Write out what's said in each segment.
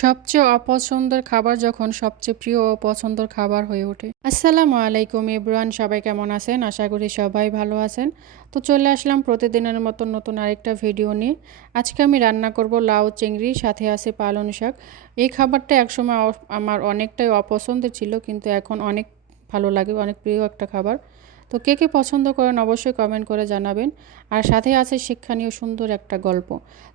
সবচেয়ে অপছন্দের খাবার যখন সবচেয়ে প্রিয় ও পছন্দের খাবার হয়ে ওঠে। আসসালামু আলাইকুম ইব্রান সবাই কেমন আছেন? আশা করি সবাই ভালো আছেন। তো চলে আসলাম প্রতিদিনের মতো নতুন আরেকটা ভিডিও নিয়ে। আজকে আমি রান্না করব লাউ, চিংড়ি, সাথে আছে পালন শাক। এই খাবারটা একসময় আমার অনেকটাই অপছন্দের ছিল, কিন্তু এখন অনেক ভালো লাগে, অনেক প্রিয় একটা খাবার। তো কে কে পছন্দ করেন অবশ্যই কমেন্ট করে জানাবেন। আর সাথে আছে শিক্ষণীয় সুন্দর একটা গল্প।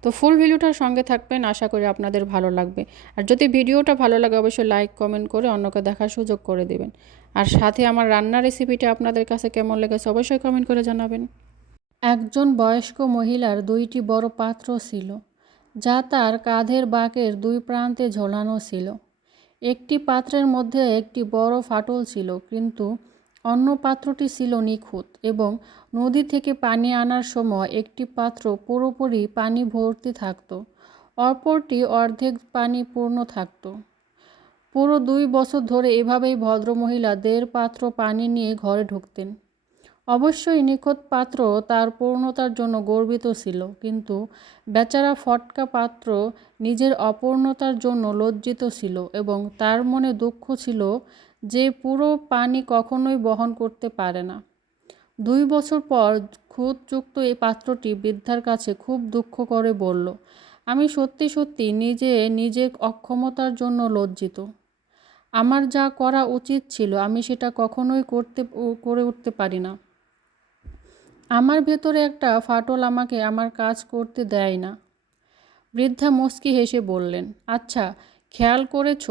তো ফুল ভিডিওটার সঙ্গে থাকবেন, আশা করি আপনাদের ভালো লাগবে। আর যদি ভিডিওটা ভালো লাগে, অবশ্যই লাইক কমেন্ট করে অন্যকে দেখার সুযোগ করে দেবেন। আর সাথে আমার রান্নার রেসিপিটা আপনাদের কাছে কেমন লেগেছে, অবশ্যই কমেন্ট করে জানাবেন। একজন বয়স্ক মহিলার দুইটি বড় পাত্র ছিল, যা তার কাঁধের বাঁকের দুই প্রান্তে ঝোলানো ছিল। একটি পাত্রের মধ্যে একটি বড় ফাটল ছিল, কিন্তু অন্য পাত্রটি ছিল নিখুঁত এবং নদী থেকে পানি আনার সময় একটি পাত্র পুরোপুরি পানি ভর্তি থাকতো, অপরটি অর্ধেক পানি পূর্ণ থাকতো। পুরো দুই বছর ধরে এভাবেই ভদ্রমহিলা দেড় পাত্র পানি নিয়ে ঘরে ঢুকতেন। অবশ্যই নিখুঁত পাত্র তার পূর্ণতার জন্য গর্বিত ছিল, কিন্তু বেচারা ফটকা পাত্র নিজের অপূর্ণতার জন্য লজ্জিত ছিল এবং তার মনে দুঃখ ছিল যে পুরো পানি কখনোই বহন করতে পারে না। দুই বছর পর খুঁতযুক্ত এই পাত্রটি বৃদ্ধার কাছে খুব দুঃখ করে বলল, আমি সত্যি সত্যি নিজে নিজের অক্ষমতার জন্য লজ্জিত। আমার যা করা উচিত ছিল আমি সেটা কখনোই করতে, করে উঠতে পারি না। আমার ভেতরে একটা ফাটল আমাকে আমার কাজ করতে দেয় না। বৃদ্ধা মুচকি হেসে বললেন আচ্ছা খেয়াল করেছ?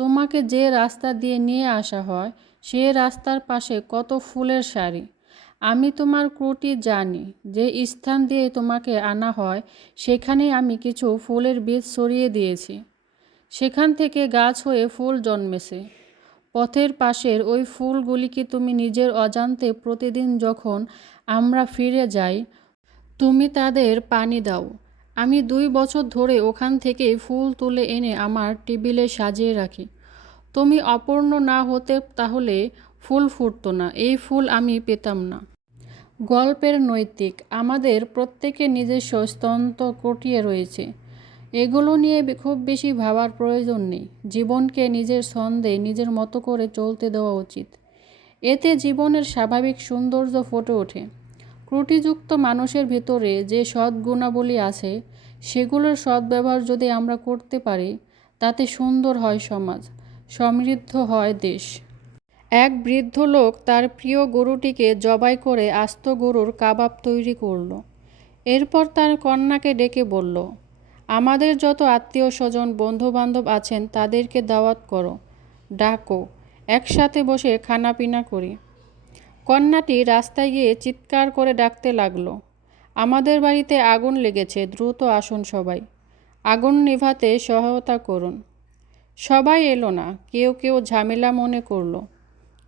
তোমাকে যে রাস্তা দিয়ে নিয়ে আসা হয়, সে রাস্তার পাশে কত ফুলের সারি আমি তোমার ক্রুটি জানি, যে স্থান দিয়ে তোমাকে আনা হয়, সেখানে আমি কিছু ফুলের বীজ সরিয়ে দিয়েছি। সেখান থেকে গাছ হয়ে ফুল জন্মেছে। পথের পাশের ওই ফুলগুলিকে তুমি নিজের অজান্তে প্রতিদিন যখন আমরা ফিরে যাই, তুমি তাদের পানি দাও। আমি দুই বছর ধরে ওখান থেকে ফুল তুলে এনে আমার টেবিলে সাজিয়ে রাখি। তুমি অপূর্ণ না হতে তাহলে ফুল ফুটতো না, এই ফুল আমি পেতাম না। গল্পের নৈতিক, আমাদের প্রত্যেকে নিজস্ব স্তন্ত কটিয়ে রয়েছে। এগুলো নিয়ে খুব বেশি ভাবার প্রয়োজন নেই। জীবনকে নিজের ছন্দে নিজের মতো করে চলতে দেওয়া উচিত। এতে জীবনের স্বাভাবিক সৌন্দর্য ফুটে ওঠে। ত্রুটিযুক্ত মানুষের ভিতরে যে সৎ গুণাবলী আছে, সেগুলোর সদ্ব্যবহার যদি আমরা করতে পারি, তাতে সুন্দর হয় সমাজ, সমৃদ্ধ হয় দেশ। এক বৃদ্ধ লোক তার প্রিয় গরুটিকে জবাই করে আস্ত গরুর কাবাব তৈরি করল। এরপর তার কন্যাকে ডেকে বলল, আমাদের যত আত্মীয় স্বজন বন্ধুবান্ধব আছেন, তাদেরকে দাওয়াত করো, ডাকো, একসাথে বসে খানাপিনা করি। কন্যাটি রাস্তায় গিয়ে চিৎকার করে ডাকতে লাগল। আমাদের বাড়িতে আগুন লেগেছে, দ্রুত আসুন সবাই। আগুন নিভাতে সহায়তা করুন। সবাই এলো না, কেউ কেউ ঝামেলা মনে করল।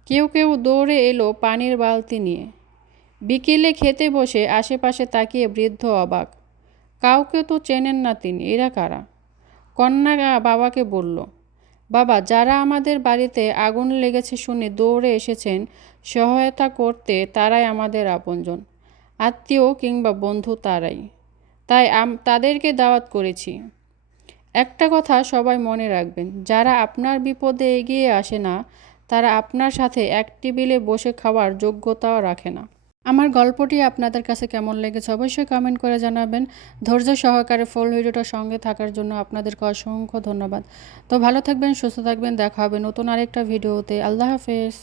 কেউ কেউ দৌড়ে এলো পানির বালতি নিয়ে। বিকেলে খেতে বসে আশেপাশে তাকিয়ে বৃদ্ধ অবাক। কাউকে তো চেনেন না তিনি, এরা কারা? কন্যা বাবাকে বলল বাবা, যারা আমাদের বাড়িতে আগুন লেগেছে শুনে দৌড়ে এসেছেন, সহায়তা করতে তারাই আমাদের আপনজন। আত্মীয় কিংবা বন্ধু তারাই। তাই তাদেরকে দাওয়াত করেছি। একটা কথা সবাই মনে রাখবেন, যারা আপনার বিপদে এগিয়ে আসে না, তারা আপনার সাথে এক টেবিলে বসে খাওয়ার যোগ্যতাও রাখে না। আমার গল্পটি আপনাদের কাছে কেমন লেগেছে অবশ্যই কমেন্ট করে জানাবেন। ধৈর্য সহকারে ফুল ভিডিওটা সঙ্গে থাকার জন্য আপনাদেরকে অসংখ্য ধন্যবাদ। তো ভালো থাকবেন, সুস্থ থাকবেন, দেখা হবে নতুন আরেকটা ভিডিওতে আল্লাহ হাফেজ।